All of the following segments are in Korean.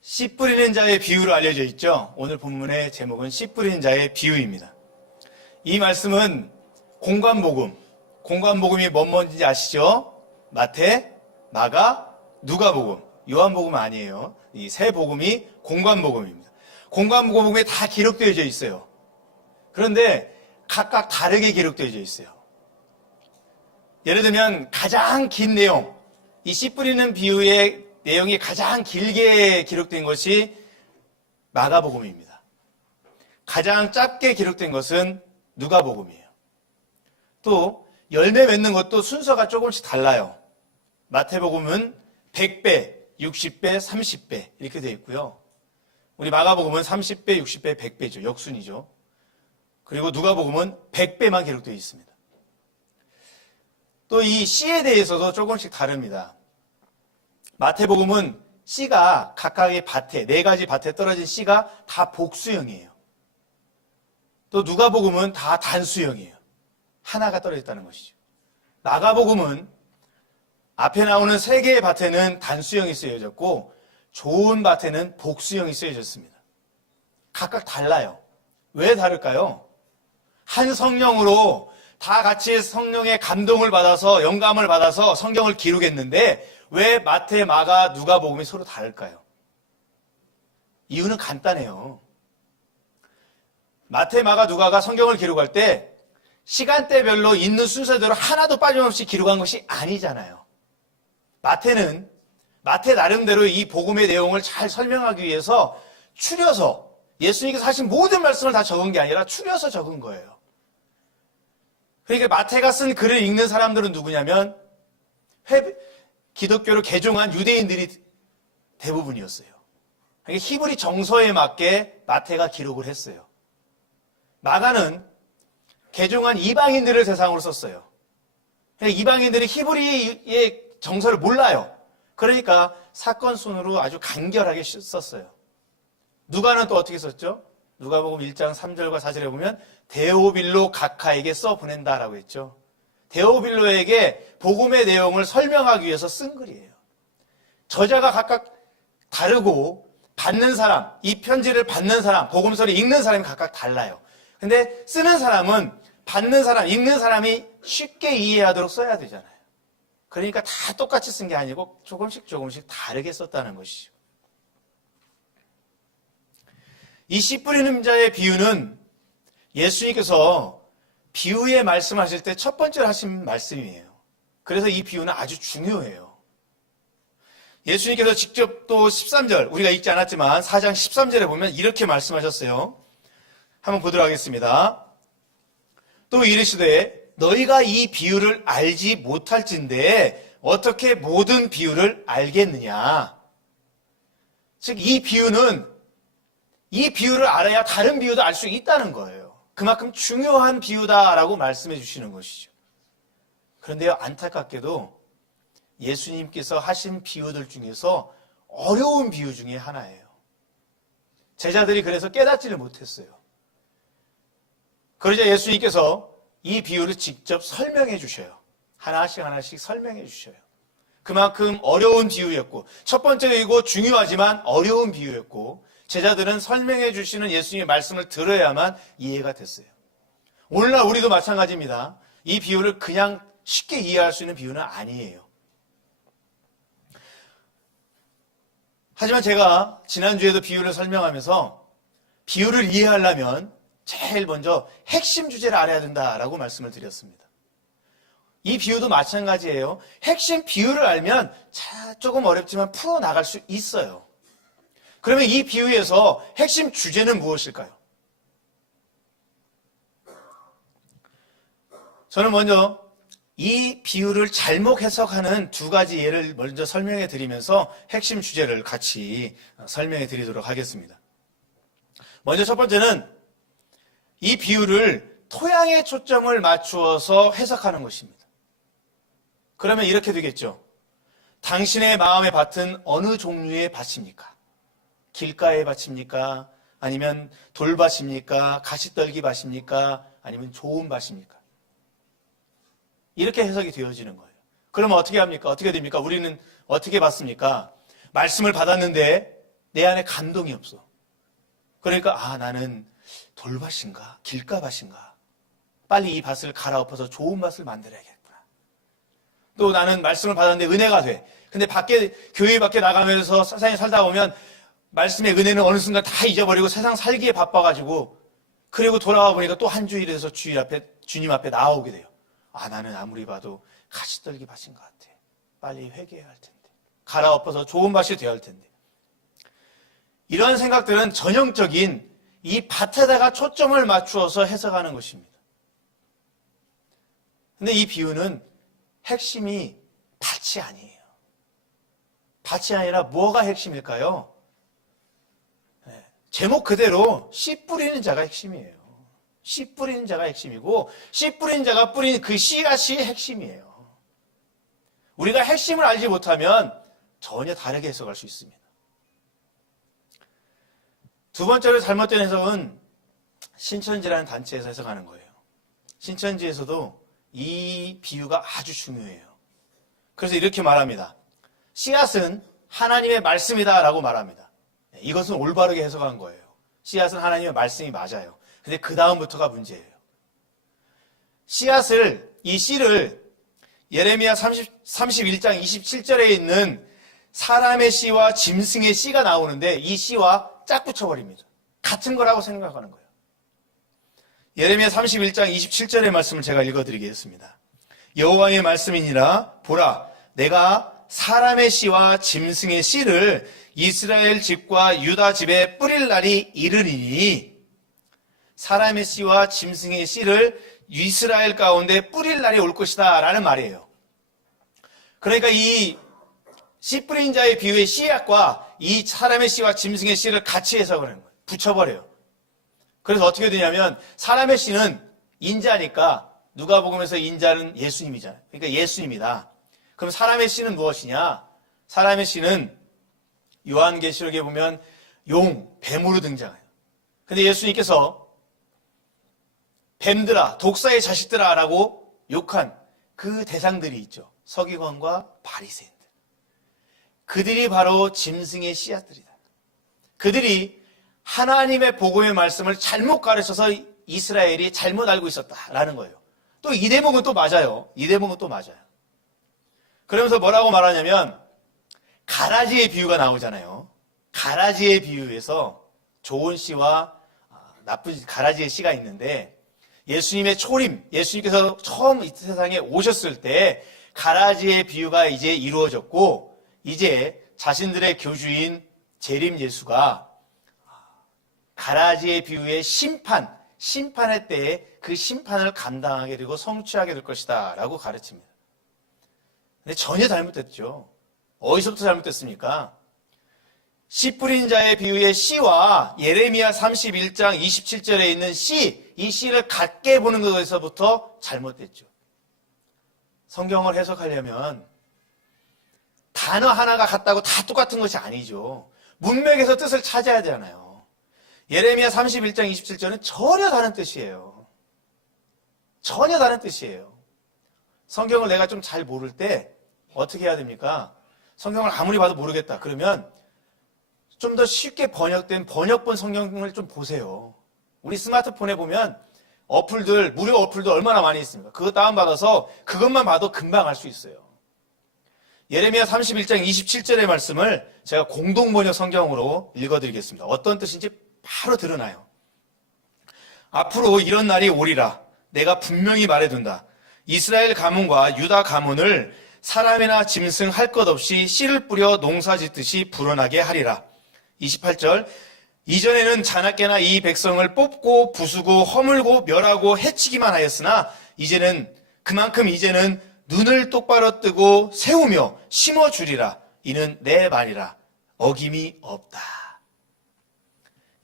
씨 뿌리는 자의 비유로 알려져 있죠. 오늘 본문의 제목은 씨 뿌리는 자의 비유입니다. 이 말씀은 공관복음이 뭔지 아시죠? 마태, 마가, 누가복음, 요한복음 아니에요. 이 세 복음이 공관복음입니다. 공관복음에 다 기록되어져 있어요. 그런데 각각 다르게 기록되어져 있어요. 예를 들면 가장 긴 내용, 이 씨 뿌리는 비유의 내용이 가장 길게 기록된 것이 마가복음입니다. 가장 짧게 기록된 것은 누가복음이에요. 또 열매 맺는 것도 순서가 조금씩 달라요. 마태복음은 100배, 60배, 30배 이렇게 되어 있고요. 우리 마가복음은 30배, 60배, 100배죠. 역순이죠. 그리고 누가복음은 100배만 기록되어 있습니다. 또 이 씨에 대해서도 조금씩 다릅니다. 마태복음은 씨가 각각의 밭에, 4가지 밭에 떨어진 씨가 다 복수형이에요. 또 누가복음은 다 단수형이에요. 하나가 떨어졌다는 것이죠. 마가복음은 앞에 나오는 3개의 밭에는 단수형이 쓰여졌고 좋은 밭에는 복수형이 쓰여졌습니다. 각각 달라요. 왜 다를까요? 한 성령으로 다 같이 성령의 감동을 받아서 영감을 받아서 성경을 기록했는데 왜 마태, 마가, 누가복음이 서로 다를까요? 이유는 간단해요. 마태, 마가, 누가가 성경을 기록할 때 시간대별로 있는 순서대로 하나도 빠짐없이 기록한 것이 아니잖아요. 마태는 마태 나름대로 이 복음의 내용을 잘 설명하기 위해서 추려서 예수님께서 하신 모든 말씀을 다 적은 게 아니라 추려서 적은 거예요. 그러니까 마태가 쓴 글을 읽는 사람들은 누구냐면 기독교를 개종한 유대인들이 대부분이었어요. 그러니까 히브리 정서에 맞게 마태가 기록을 했어요. 마가는 개종한 이방인들을 대상으로 썼어요. 그러니까 이방인들이 히브리의 정서를 몰라요. 그러니까 사건 순으로 아주 간결하게 썼어요. 누가는 또 어떻게 썼죠? 누가복음 1장 3절과 4절에 보면 데오빌로 각하에게 써보낸다라고 했죠. 데오빌로에게 복음의 내용을 설명하기 위해서 쓴 글이에요. 저자가 각각 다르고 받는 사람, 이 편지를 받는 사람, 복음서를 읽는 사람이 각각 달라요. 근데 쓰는 사람은 받는 사람, 읽는 사람이 쉽게 이해하도록 써야 되잖아요. 그러니까 다 똑같이 쓴 게 아니고 조금씩 다르게 썼다는 것이죠. 이 씨 뿌리는 자의 비유는 예수님께서 비유의 말씀하실 때 첫 번째로 하신 말씀이에요. 그래서 이 비유는 아주 중요해요. 예수님께서 직접 또 13절, 우리가 읽지 않았지만 4장 13절에 보면 이렇게 말씀하셨어요. 한번 보도록 하겠습니다. 또 이르시되 너희가 이 비유를 알지 못할진대 어떻게 모든 비유를 알겠느냐. 즉 이 비유를 알아야 다른 비유도 알 수 있다는 거예요. 그만큼 중요한 비유다라고 말씀해 주시는 것이죠. 그런데요, 안타깝게도 예수님께서 하신 비유들 중에서 어려운 비유 중에 하나예요. 제자들이 그래서 깨닫지를 못했어요. 그러자 예수님께서 이 비유를 직접 설명해 주셔요. 하나씩 설명해 주셔요. 그만큼 어려운 비유였고, 첫 번째이고 중요하지만 어려운 비유였고, 제자들은 설명해 주시는 예수님의 말씀을 들어야만 이해가 됐어요. 오늘날 우리도 마찬가지입니다. 이 비유를 그냥 쉽게 이해할 수 있는 비유는 아니에요. 하지만 제가 지난주에도 비유를 설명하면서 비유를 이해하려면 제일 먼저 핵심 주제를 알아야 된다라고 말씀을 드렸습니다. 이 비유도 마찬가지예요. 핵심 비유를 알면 조금 어렵지만 풀어나갈 수 있어요. 그러면 이 비유에서 핵심 주제는 무엇일까요? 저는 먼저 이 비유를 잘못 해석하는 2가지 예를 먼저 설명해 드리면서 핵심 주제를 같이 설명해 드리도록 하겠습니다. 먼저 첫 번째는 이 비유를 토양에 초점을 맞추어서 해석하는 것입니다. 그러면 이렇게 되겠죠. 당신의 마음의 밭은 어느 종류의 밭입니까? 길가의 밭입니까? 아니면 돌밭입니까? 가시떨기 밭입니까? 아니면 좋은 밭입니까? 이렇게 해석이 되어지는 거예요. 그러면 어떻게 합니까? 어떻게 됩니까? 우리는 어떻게 받습니까? 말씀을 받았는데 내 안에 감동이 없어. 그러니까 나는 돌밭인가 길가밭인가, 빨리 이 밭을 갈아엎어서 좋은 밭을 만들어야겠구나. 또 나는 말씀을 받았는데 은혜가 돼. 근데 교회 밖에 나가면서 세상에 살다 보면 말씀의 은혜는 어느 순간 다 잊어버리고 세상 살기에 바빠가지고, 그리고 돌아와 보니까 또 한 주일에서 주님 앞에 나오게 돼요. 나는 아무리 봐도 가시떨기 밭인 것 같아. 빨리 회개해야 할 텐데. 갈아엎어서 좋은 밭이 되어야 할 텐데. 이런 생각들은 전형적인 이 밭에다가 초점을 맞추어서 해석하는 것입니다. 근데 이 비유는 핵심이 밭이 아니에요. 밭이 아니라 뭐가 핵심일까요? 제목 그대로 씨 뿌리는 자가 핵심이에요. 씨 뿌리는 자가 핵심이고, 씨 뿌리는 자가 뿌린 그 씨앗이 핵심이에요. 우리가 핵심을 알지 못하면 전혀 다르게 해석할 수 있습니다. 두 번째로 잘못된 해석은 신천지라는 단체에서 해석하는 거예요. 신천지에서도 이 비유가 아주 중요해요. 그래서 이렇게 말합니다. 씨앗은 하나님의 말씀이다 라고 말합니다. 이것은 올바르게 해석한 거예요. 씨앗은 하나님의 말씀이 맞아요. 근데 그 다음부터가 문제예요. 이 씨를 예레미야 31장 27절에 있는 사람의 씨와 짐승의 씨가 나오는데, 이 씨와 짝 붙여버립니다. 같은 거라고 생각하는 거예요. 예레미야 31장 27절의 말씀을 제가 읽어드리겠습니다. 여호와의 말씀이니라. 보라, 내가 사람의 씨와 짐승의 씨를 이스라엘 집과 유다 집에 뿌릴 날이 이르리니, 사람의 씨와 짐승의 씨를 이스라엘 가운데 뿌릴 날이 올 것이다 라는 말이에요. 그러니까 이 씨 뿌린 자의 비유의 씨앗과 이 사람의 씨와 짐승의 씨를 같이 해석을 하는 거예요. 붙여버려요. 그래서 어떻게 되냐면, 사람의 씨는 인자니까 누가복음에서 인자는 예수님이잖아요. 그러니까 예수님이다. 그럼 사람의 씨는 무엇이냐? 사람의 씨는 요한계시록에 보면 뱀으로 등장해요. 근데 예수님께서 뱀들아, 독사의 자식들아 라고 욕한 그 대상들이 있죠. 서기관과 바리새인들. 그들이 바로 짐승의 씨앗들이다. 그들이 하나님의 복음의 말씀을 잘못 가르쳐서 이스라엘이 잘못 알고 있었다라는 거예요. 또 이 대목은 또 맞아요. 이 대목은 또 맞아요. 그러면서 뭐라고 말하냐면, 가라지의 비유가 나오잖아요. 가라지의 비유에서 좋은 씨와 나쁜 가라지의 씨가 있는데, 예수님의 초림, 예수님께서 처음 이 세상에 오셨을 때 가라지의 비유가 이제 이루어졌고, 이제 자신들의 교주인 재림 예수가 가라지의 비유의 심판의 때에 그 심판을 감당하게 되고 성취하게 될 것이다 라고 가르칩니다. 근데 전혀 잘못됐죠. 어디서부터 잘못됐습니까? 씨 뿌린 자의 비유의 씨와 예레미야 31장 27절에 있는 이 씨를 같게 보는 것에서부터 잘못됐죠. 성경을 해석하려면 단어 하나가 같다고 다 똑같은 것이 아니죠. 문맥에서 뜻을 찾아야 되잖아요. 예레미야 31장 27절은 전혀 다른 뜻이에요. 전혀 다른 뜻이에요. 성경을 내가 좀 잘 모를 때 어떻게 해야 됩니까? 성경을 아무리 봐도 모르겠다. 그러면 좀 더 쉽게 번역된 번역본 성경을 좀 보세요. 우리 스마트폰에 보면 무료 어플들 얼마나 많이 있습니까? 그거 다운받아서 그것만 봐도 금방 알 수 있어요. 예레미야 31장 27절의 말씀을 제가 공동번역 성경으로 읽어드리겠습니다. 어떤 뜻인지 바로 드러나요. 앞으로 이런 날이 오리라. 내가 분명히 말해둔다. 이스라엘 가문과 유다 가문을 사람이나 짐승 할 것 없이 씨를 뿌려 농사 짓듯이 불어나게 하리라. 28절. 이전에는 자나깨나 이 백성을 뽑고 부수고 허물고 멸하고 해치기만 하였으나 이제는 눈을 똑바로 뜨고 세우며 심어주리라. 이는 내 말이라. 어김이 없다.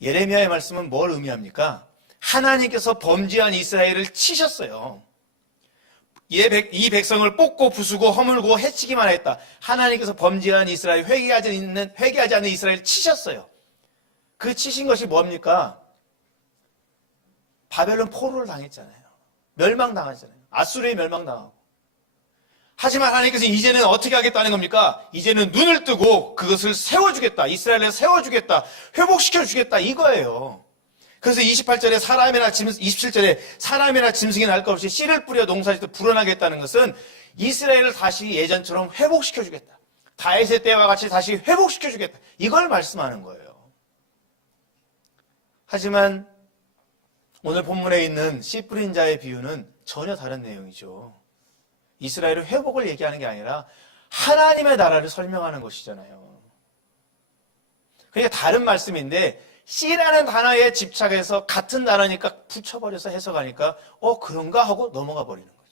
예레미야의 말씀은 뭘 의미합니까? 하나님께서 범죄한 이스라엘을 치셨어요. 이 백성을 뽑고 부수고 허물고 해치기만 했다. 하나님께서 범죄한 이스라엘, 회개하지 않는 이스라엘을 치셨어요. 그 치신 것이 뭡니까? 바벨론 포로를 당했잖아요. 멸망당하잖아요. 아수르에 멸망당하고. 하지만 하나님께서 이제는 어떻게 하겠다는 겁니까? 이제는 눈을 뜨고 그것을 세워주겠다. 이스라엘을 세워주겠다. 회복시켜주겠다. 이거예요. 그래서 28절에 27절에 사람이나 짐승이 날 것 없이 씨를 뿌려 농사짓듯 불어나겠다는 것은 이스라엘을 다시 예전처럼 회복시켜주겠다. 다윗의 때와 같이 다시 회복시켜주겠다. 이걸 말씀하는 거예요. 하지만 오늘 본문에 있는 씨 뿌린 자의 비유는 전혀 다른 내용이죠. 이스라엘의 회복을 얘기하는 게 아니라 하나님의 나라를 설명하는 것이잖아요. 그러니까 다른 말씀인데 씨라는 단어에 집착해서 같은 단어니까 붙여버려서 해석하니까 그런가 하고 넘어가 버리는 거죠.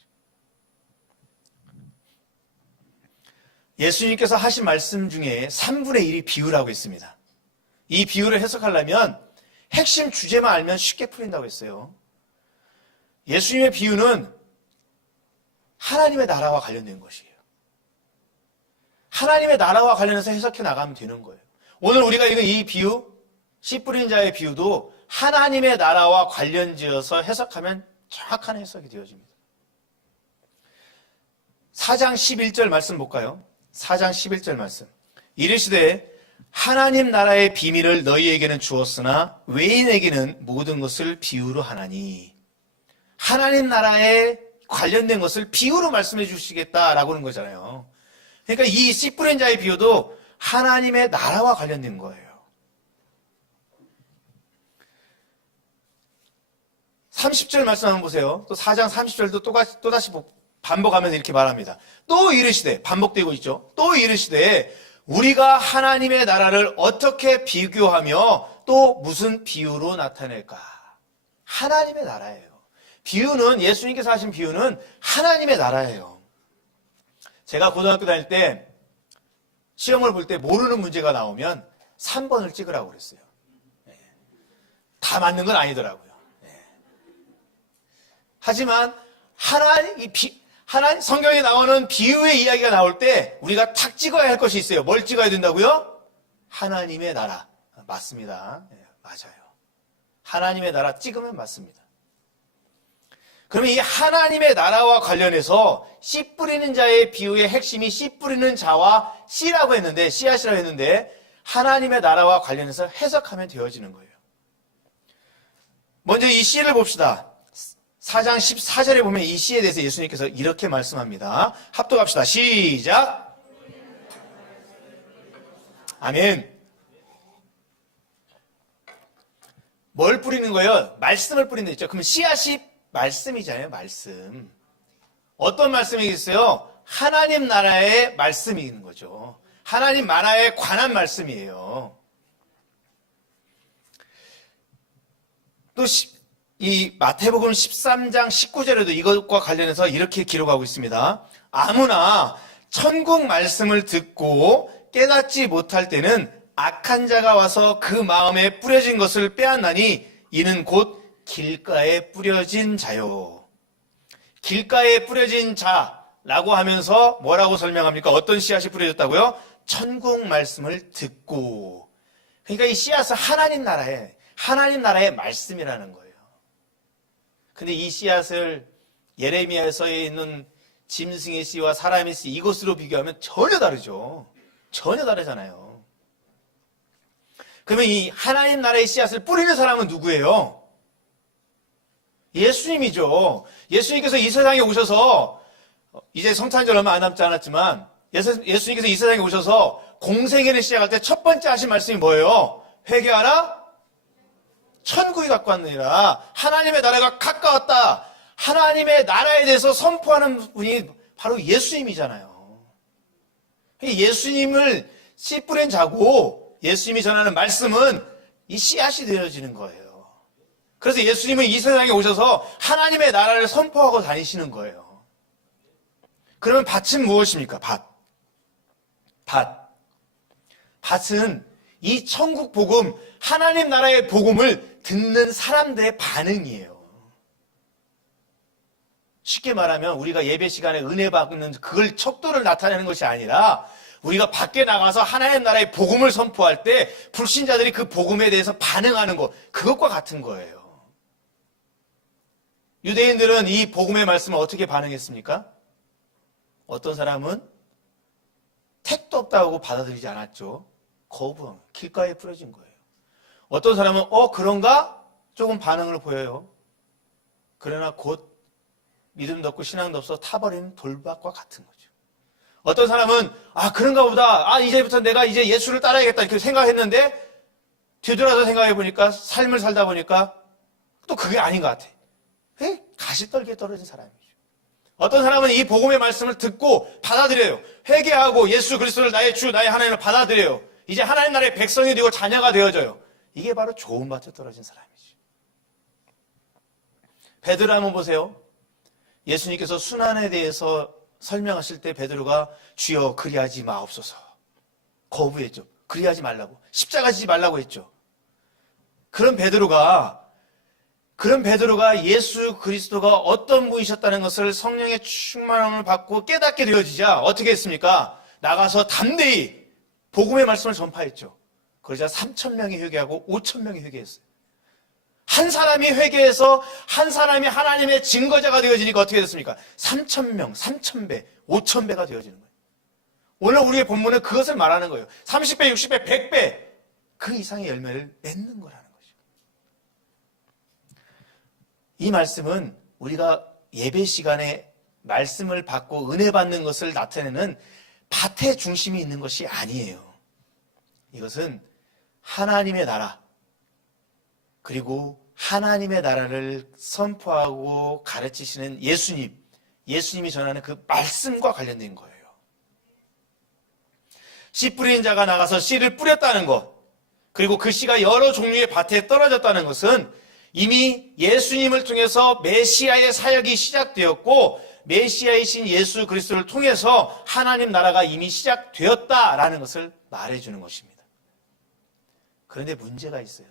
예수님께서 하신 말씀 중에 3분의 1이 비유라고 했습니다. 이 비유를 해석하려면 핵심 주제만 알면 쉽게 풀린다고 했어요. 예수님의 비유는 하나님의 나라와 관련된 것이에요. 하나님의 나라와 관련해서 해석해 나가면 되는 거예요. 오늘 우리가 읽은 이 비유, 씨 뿌린 자의 비유도 하나님의 나라와 관련지어서 해석하면 정확한 해석이 되어집니다. 4장 11절 말씀 볼까요? 4장 11절 말씀. 이르시되 하나님 나라의 비밀을 너희에게는 주었으나 외인에게는 모든 것을 비유로 하나니. 하나님 나라에 관련된 것을 비유로 말씀해 주시겠다라고 하는 거잖아요. 그러니까 이 씨 뿌린 자의 비유도 하나님의 나라와 관련된 거예요. 30절 말씀 한번 보세요. 또 4장 30절도 또다시 반복하면서 이렇게 말합니다. 또 이르시되, 반복되고 있죠. 또 이르시되 우리가 하나님의 나라를 어떻게 비교하며 또 무슨 비유로 나타낼까? 하나님의 나라예요. 비유는, 예수님께서 하신 비유는 하나님의 나라예요. 제가 고등학교 다닐 때 시험을 볼 때 모르는 문제가 나오면 3번을 찍으라고 그랬어요. 다 맞는 건 아니더라고요. 하지만 하나님 성경에 나오는 비유의 이야기가 나올 때 우리가 탁 찍어야 할 것이 있어요. 뭘 찍어야 된다고요? 하나님의 나라. 맞습니다. 맞아요. 하나님의 나라 찍으면 맞습니다. 그러면 이 하나님의 나라와 관련해서 씨 뿌리는 자의 비유의 핵심이 씨 뿌리는 자와 씨라고 했는데, 씨앗이라고 했는데 하나님의 나라와 관련해서 해석하면 되어지는 거예요. 먼저 이 씨를 봅시다. 4장 14절에 보면 이 씨에 대해서 예수님께서 이렇게 말씀합니다. 합독합시다. 시작. 아멘. 뭘 뿌리는 거예요? 말씀을 뿌리는 데 있죠. 그럼 씨앗이 말씀이잖아요. 말씀. 어떤 말씀이겠어요? 하나님 나라의 말씀이 있는 거죠. 하나님 나라에 관한 말씀이에요. 또 이 마태복음 13장 19절에도 이것과 관련해서 이렇게 기록하고 있습니다. 아무나 천국 말씀을 듣고 깨닫지 못할 때는 악한 자가 와서 그 마음에 뿌려진 것을 빼앗나니 이는 곧 길가에 뿌려진 자요. 길가에 뿌려진 자라고 하면서 뭐라고 설명합니까? 어떤 씨앗이 뿌려졌다고요? 천국 말씀을 듣고. 그러니까 이 씨앗은 하나님 나라의 말씀이라는 거예요. 근데 이 씨앗을 예레미야서에 있는 짐승의 씨와 사람의 씨, 이것으로 비교하면 전혀 다르죠. 전혀 다르잖아요. 그러면 이 하나님 나라의 씨앗을 뿌리는 사람은 누구예요? 예수님이죠. 예수님께서 이 세상에 오셔서, 이제 성탄절 얼마 안 남지 않았지만 예수님께서 이 세상에 오셔서 공생애를 시작할 때 첫 번째 하신 말씀이 뭐예요? 회개하라, 천국이 가까웠느니라. 하나님의 나라가 가까웠다. 하나님의 나라에 대해서 선포하는 분이 바로 예수님이잖아요. 예수님을 씨 뿌린 자고 예수님이 전하는 말씀은 이 씨앗이 되어지는 거예요. 그래서 예수님은 이 세상에 오셔서 하나님의 나라를 선포하고 다니시는 거예요. 그러면 밭은 무엇입니까? 밭은 이 천국 복음, 하나님 나라의 복음을 듣는 사람들의 반응이에요. 쉽게 말하면 우리가 예배 시간에 은혜 받는 그걸 척도를 나타내는 것이 아니라 우리가 밖에 나가서 하나님 나라의 복음을 선포할 때 불신자들이 그 복음에 대해서 반응하는 것, 그것과 같은 거예요. 유대인들은 이 복음의 말씀을 어떻게 반응했습니까? 어떤 사람은 택도 없다고 받아들이지 않았죠. 거부함, 길가에 뿌려진 거예요. 어떤 사람은 그런가? 조금 반응을 보여요. 그러나 곧 믿음도 없고 신앙도 없어 타버리는 돌밭과 같은 거죠. 어떤 사람은 그런가 보다. 이제부터 내가 이제 예수를 따라야겠다 이렇게 생각했는데 뒤돌아서 생각해 보니까 삶을 살다 보니까 또 그게 아닌 것 같아. 가시떨기에 떨어진 사람이죠. 어떤 사람은 이 복음의 말씀을 듣고 받아들여요. 회개하고 예수 그리스도를 나의 주, 나의 하나님을 받아들여요. 이제 하나님 나라의 백성이 되고 자녀가 되어져요. 이게 바로 좋은 밭에 떨어진 사람이죠. 베드로 한번 보세요. 예수님께서 순환에 대해서 설명하실 때 베드로가 주여 그리하지 마옵소서 거부했죠. 그리하지 말라고, 십자가 지지 말라고 했죠. 그런 베드로가 예수 그리스도가 어떤 분이셨다는 것을 성령의 충만함을 받고 깨닫게 되어지자 어떻게 했습니까? 나가서 담대히 복음의 말씀을 전파했죠. 그러자 3,000명이 회개하고 5,000명이 회개했어요. 한 사람이 회개해서 한 사람이 하나님의 증거자가 되어지니까 어떻게 됐습니까? 3,000명, 3,000배, 5,000배가 되어지는 거예요. 오늘 우리의 본문은 그것을 말하는 거예요. 30배, 60배, 100배 그 이상의 열매를 맺는 거라는 거죠. 이 말씀은 우리가 예배 시간에 말씀을 받고 은혜 받는 것을 나타내는 밭의 중심이 있는 것이 아니에요. 이것은 하나님의 나라, 그리고 하나님의 나라를 선포하고 가르치시는 예수님이 전하는 그 말씀과 관련된 거예요. 씨 뿌리는 자가 나가서 씨를 뿌렸다는 것, 그리고 그 씨가 여러 종류의 밭에 떨어졌다는 것은 이미 예수님을 통해서 메시아의 사역이 시작되었고 메시아이신 예수 그리스도를 통해서 하나님 나라가 이미 시작되었다라는 것을 말해주는 것입니다. 그런데 문제가 있어요.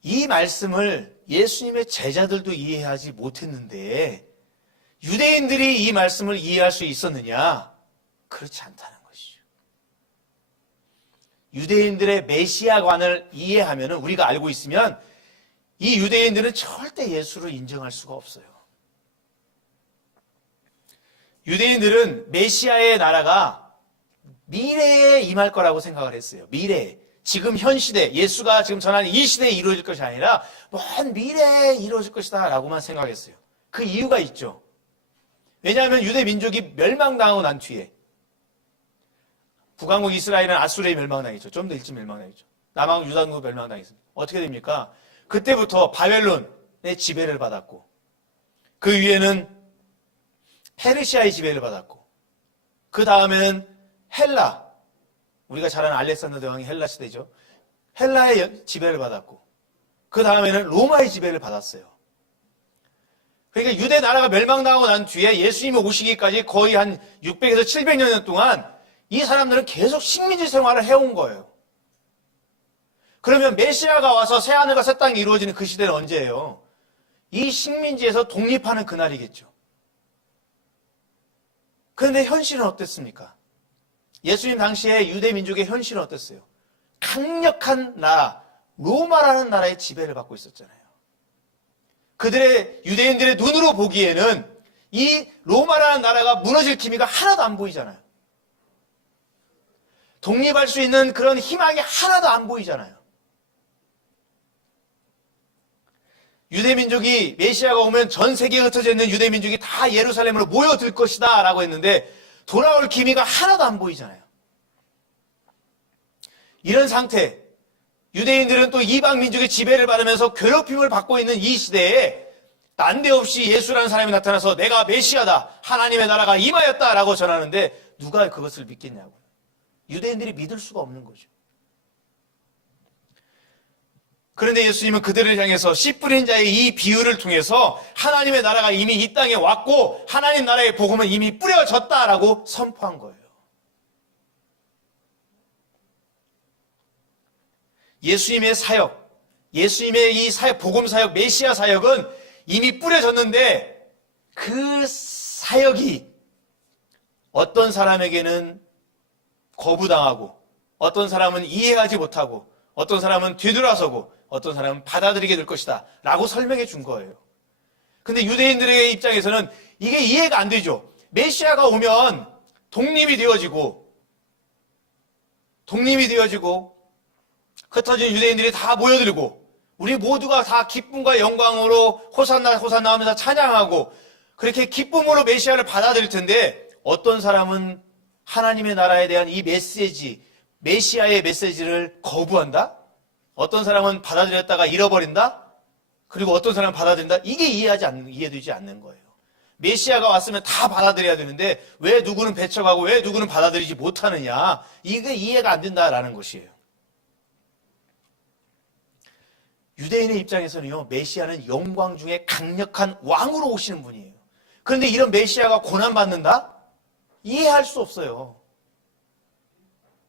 이 말씀을 예수님의 제자들도 이해하지 못했는데 유대인들이 이 말씀을 이해할 수 있었느냐? 그렇지 않다는 것이죠. 유대인들의 메시아관을 이해하면 우리가 알고 있으면 이 유대인들은 절대 예수를 인정할 수가 없어요. 유대인들은 메시아의 나라가 미래에 임할 거라고 생각을 했어요. 미래에. 지금 현 시대, 예수가 지금 전하는 이 시대에 이루어질 것이 아니라 먼 미래에 이루어질 것이다 라고만 생각했어요. 그 이유가 있죠. 왜냐하면 유대 민족이 멸망당하고 난 뒤에 북왕국 이스라엘은 아수르에 멸망당했죠. 좀 더 일찍 멸망당했죠. 남왕국 유다국 멸망당했습니다. 어떻게 됩니까? 그때부터 바벨론의 지배를 받았고 그 위에는 페르시아의 지배를 받았고 그 다음에는 헬라, 우리가 잘 아는 알렉산더 대왕이 헬라 시대죠. 헬라의 지배를 받았고 그 다음에는 로마의 지배를 받았어요. 그러니까 유대 나라가 멸망당하고 난 뒤에 예수님이 오시기까지 거의 한 600에서 700년 동안 이 사람들은 계속 식민지 생활을 해온 거예요. 그러면 메시아가 와서 새하늘과 새 땅이 이루어지는 그 시대는 언제예요? 이 식민지에서 독립하는 그날이겠죠. 그런데 현실은 어땠습니까? 예수님 당시에 유대 민족의 현실은 어땠어요? 강력한 나라, 로마라는 나라의 지배를 받고 있었잖아요. 그들의 유대인들의 눈으로 보기에는 이 로마라는 나라가 무너질 기미가 하나도 안 보이잖아요. 독립할 수 있는 그런 희망이 하나도 안 보이잖아요. 유대민족이 메시아가 오면 전 세계에 흩어져 있는 유대민족이 다 예루살렘으로 모여들 것이다 라고 했는데 돌아올 기미가 하나도 안 보이잖아요. 이런 상태, 유대인들은 또 이방 민족의 지배를 받으면서 괴롭힘을 받고 있는 이 시대에 난데없이 예수라는 사람이 나타나서 내가 메시아다, 하나님의 나라가 임하였다라고 전하는데 누가 그것을 믿겠냐고요. 유대인들이 믿을 수가 없는 거죠. 그런데 예수님은 그들을 향해서 씨 뿌린 자의 이 비유를 통해서 하나님의 나라가 이미 이 땅에 왔고 하나님 나라의 복음은 이미 뿌려졌다라고 선포한 거예요. 예수님의 사역, 예수님의 이 사역, 복음 사역, 메시아 사역은 이미 뿌려졌는데 그 사역이 어떤 사람에게는 거부당하고 어떤 사람은 이해하지 못하고 어떤 사람은 뒤돌아서고 어떤 사람은 받아들이게 될 것이다 라고 설명해 준 거예요. 근데 유대인들의 입장에서는 이게 이해가 안 되죠. 메시아가 오면 독립이 되어지고 흩어진 유대인들이 다 모여들고 우리 모두가 다 기쁨과 영광으로 호산나 호산나 하면서 찬양하고 그렇게 기쁨으로 메시아를 받아들일 텐데 어떤 사람은 하나님의 나라에 대한 이 메시지, 메시아의 메시지를 거부한다? 어떤 사람은 받아들였다가 잃어버린다? 그리고 어떤 사람은 받아들인다? 이게 이해되지 않는 거예요. 메시아가 왔으면 다 받아들여야 되는데 왜 누구는 배척하고 왜 누구는 받아들이지 못하느냐? 이게 이해가 안 된다라는 것이에요. 유대인의 입장에서는요, 메시아는 영광 중에 강력한 왕으로 오시는 분이에요. 그런데 이런 메시아가 고난받는다? 이해할 수 없어요.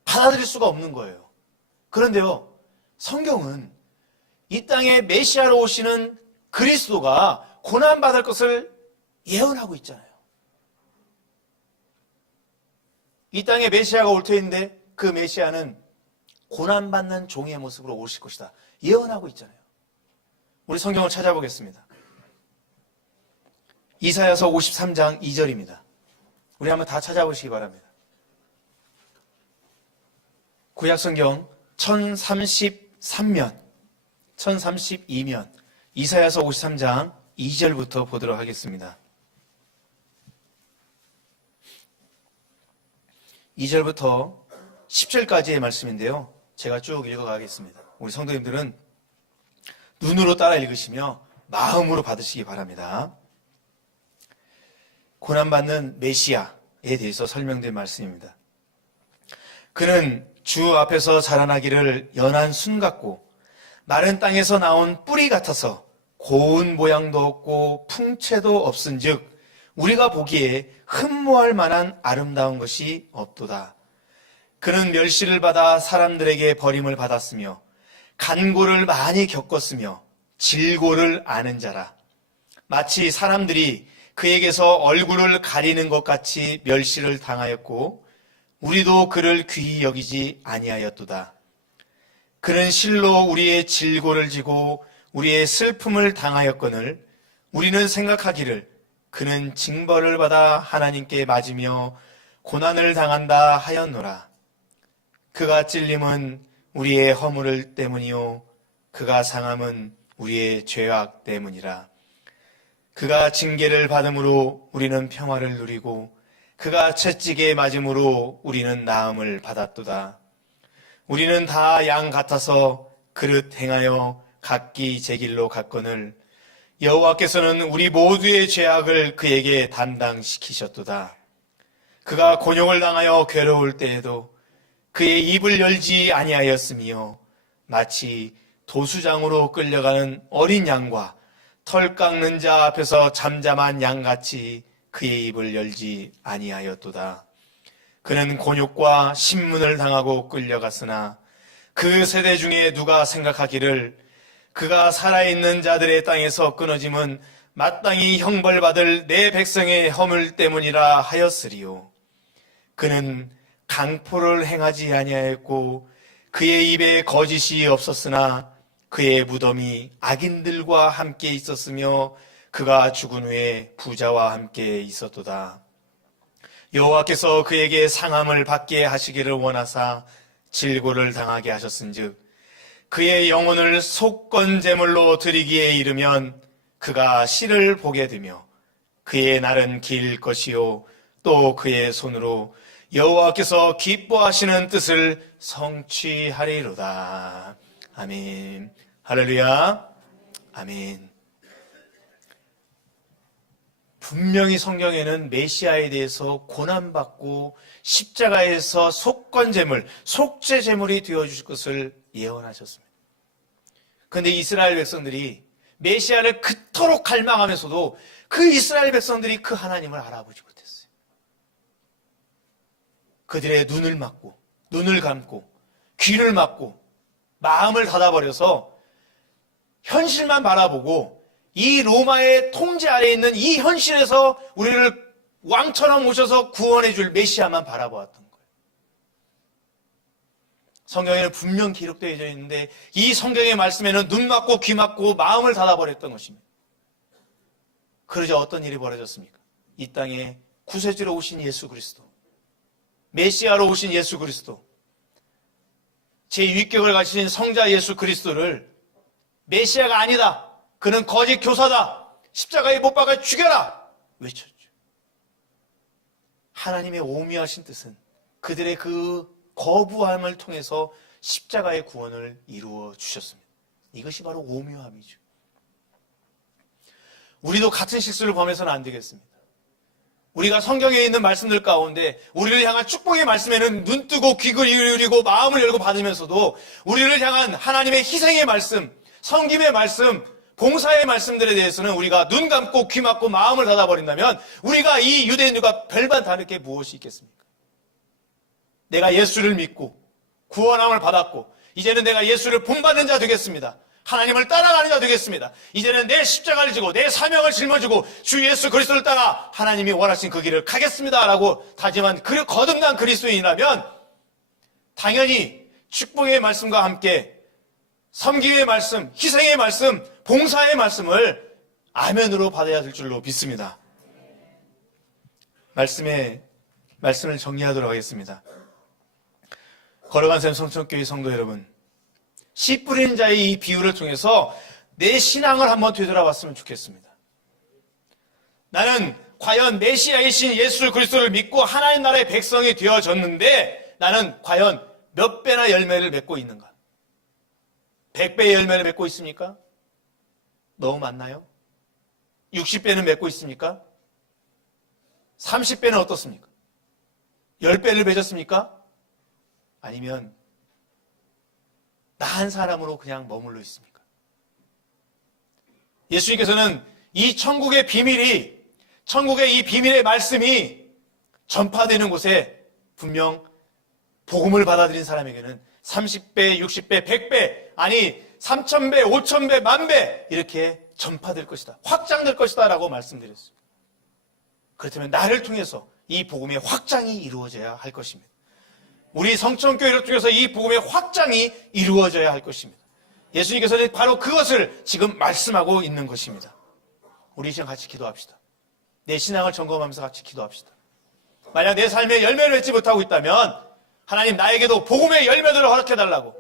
받아들일 수가 없는 거예요. 그런데요, 성경은 이 땅에 메시아로 오시는 그리스도가 고난받을 것을 예언하고 있잖아요. 이 땅에 메시아가 올 터인데 그 메시아는 고난받는 종의 모습으로 오실 것이다. 예언하고 있잖아요. 우리 성경을 찾아보겠습니다. 이사야서 53장 2절입니다. 우리 한번 다 찾아보시기 바랍니다. 구약성경 1033면, 1032면, 이사야서 53장 2절부터 보도록 하겠습니다. 2절부터 10절까지의 말씀인데요. 제가 쭉 읽어가겠습니다. 우리 성도님들은 눈으로 따라 읽으시며 마음으로 받으시기 바랍니다. 고난받는 메시아에 대해서 설명된 말씀입니다. 그는 주 앞에서 자라나기를 연한 순 같고 마른 땅에서 나온 뿌리 같아서 고운 모양도 없고 풍채도 없은즉 우리가 보기에 흠모할 만한 아름다운 것이 없도다. 그는 멸시를 받아 사람들에게 버림을 받았으며 간고를 많이 겪었으며 질고를 아는 자라. 마치 사람들이 그에게서 얼굴을 가리는 것 같이 멸시를 당하였고 우리도 그를 귀히 여기지 아니하였도다. 그는 실로 우리의 질고를 지고 우리의 슬픔을 당하였거늘 우리는 생각하기를 그는 징벌을 받아 하나님께 맞으며 고난을 당한다 하였노라. 그가 찔림은 우리의 허물 때문이요 그가 상함은 우리의 죄악 때문이라. 그가 징계를 받음으로 우리는 평화를 누리고 그가 채찍에 맞음으로 우리는 나음을 받았도다. 우리는 다 양 같아서 그릇 행하여 각기 제 길로 갔거늘 여호와께서는 우리 모두의 죄악을 그에게 담당시키셨도다. 그가 곤욕을 당하여 괴로울 때에도 그의 입을 열지 아니하였으며 마치 도수장으로 끌려가는 어린 양과 털 깎는 자 앞에서 잠잠한 양같이 그의 입을 열지 아니하였도다. 그는 곤욕과 신문을 당하고 끌려갔으나 그 세대 중에 누가 생각하기를 그가 살아있는 자들의 땅에서 끊어짐은 마땅히 형벌받을 내 백성의 허물 때문이라 하였으리요. 그는 강포를 행하지 아니하였고 그의 입에 거짓이 없었으나 그의 무덤이 악인들과 함께 있었으며 그가 죽은 후에 부자와 함께 있었도다. 여호와께서 그에게 상함을 받게 하시기를 원하사 질고를 당하게 하셨은즉 그의 영혼을 속건 제물로 드리기에 이르면 그가 씨를 보게 되며 그의 날은 길 것이요 또 그의 손으로 여호와께서 기뻐하시는 뜻을 성취하리로다. 아멘. 할렐루야. 아멘. 분명히 성경에는 메시아에 대해서 고난받고 십자가에서 속건제물, 속죄제물이 되어주실 것을 예언하셨습니다. 그런데 이스라엘 백성들이 메시아를 그토록 갈망하면서도 그 이스라엘 백성들이 그 하나님을 알아보지 못했어요. 그들의 눈을 막고 눈을 감고 귀를 막고 마음을 닫아버려서 현실만 바라보고 이 로마의 통제 아래에 있는 이 현실에서 우리를 왕처럼 오셔서 구원해 줄 메시아만 바라보았던 거예요. 성경에는 분명 기록되어 있는데 이 성경의 말씀에는 눈 막고 귀 막고 마음을 닫아버렸던 것입니다. 그러자 어떤 일이 벌어졌습니까? 이 땅에 구세주로 오신 예수 그리스도, 메시아로 오신 예수 그리스도, 제6격을 가지신 성자 예수 그리스도를 메시아가 아니다, 그는 거짓 교사다, 십자가에 못 박아 죽여라 외쳤죠. 하나님의 오묘하신 뜻은 그들의 그 거부함을 통해서 십자가의 구원을 이루어 주셨습니다. 이것이 바로 오묘함이죠. 우리도 같은 실수를 범해서는 안 되겠습니다. 우리가 성경에 있는 말씀들 가운데 우리를 향한 축복의 말씀에는 눈 뜨고 귀를 기울이고 마음을 열고 받으면서도 우리를 향한 하나님의 희생의 말씀, 섬김의 말씀, 봉사의 말씀들에 대해서는 우리가 눈 감고 귀 막고 마음을 닫아버린다면 우리가 이 유대인들과 별반 다를 게 무엇이 있겠습니까? 내가 예수를 믿고 구원함을 받았고 이제는 내가 예수를 본받는 자 되겠습니다. 하나님을 따라가는 자 되겠습니다. 이제는 내 십자가를 지고 내 사명을 짊어지고 주 예수 그리스도를 따라 하나님이 원하신 그 길을 가겠습니다 라고 다짐한 그 거듭난 그리스도인이라면 당연히 축복의 말씀과 함께 섬김의 말씀, 희생의 말씀, 봉사의 말씀을 아멘으로 받아야 될 줄로 믿습니다. 말씀을 정리하도록 하겠습니다. 걸어간 샘 성천교회 성도 여러분, 씨 뿌리는 자의 이 비유를 통해서 내 신앙을 한번 되돌아봤으면 좋겠습니다. 나는 과연 메시아이신 예수 그리스도를 믿고 하나님 나라의 백성이 되어졌는데 나는 과연 몇 배나 열매를 맺고 있는가? 100배의 열매를 맺고 있습니까? 너무 많나요? 60배는 맺고 있습니까? 30배는 어떻습니까? 10배를 맺었습니까? 아니면 나 한 사람으로 그냥 머물러 있습니까? 예수님께서는 이 천국의 비밀이, 천국의 이 비밀의 말씀이 전파되는 곳에 분명 복음을 받아들인 사람에게는 30배, 60배, 100배, 아니 3000배, 5000배, 10,000배 이렇게 전파될 것이다. 확장될 것이다 라고 말씀드렸습니다. 그렇다면 나를 통해서 이 복음의 확장이 이루어져야 할 것입니다. 우리 성천교회를 통해서 이 복음의 확장이 이루어져야 할 것입니다. 예수님께서는 바로 그것을 지금 말씀하고 있는 것입니다. 우리 지금 같이 기도합시다. 내 신앙을 점검하면서 같이 기도합시다. 만약 내 삶에 열매를 맺지 못하고 있다면 하나님 나에게도 복음의 열매들을 허락해달라고,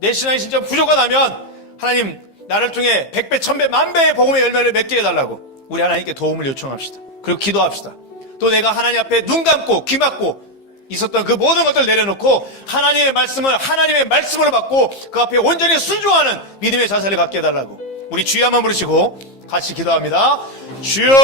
내 신앙이 진짜 부족하다면 하나님 나를 통해 100배, 1000배, 10,000배의 복음의 열매를 맺게 해달라고 우리 하나님께 도움을 요청합시다. 그리고 기도합시다. 또 내가 하나님 앞에 눈 감고 귀 막고 있었던 그 모든 것들을 내려놓고 하나님의 말씀으로 받고 그 앞에 온전히 순종하는 믿음의 자세를 갖게 해달라고 우리 주여 한번 부르시고 같이 기도합니다. 주여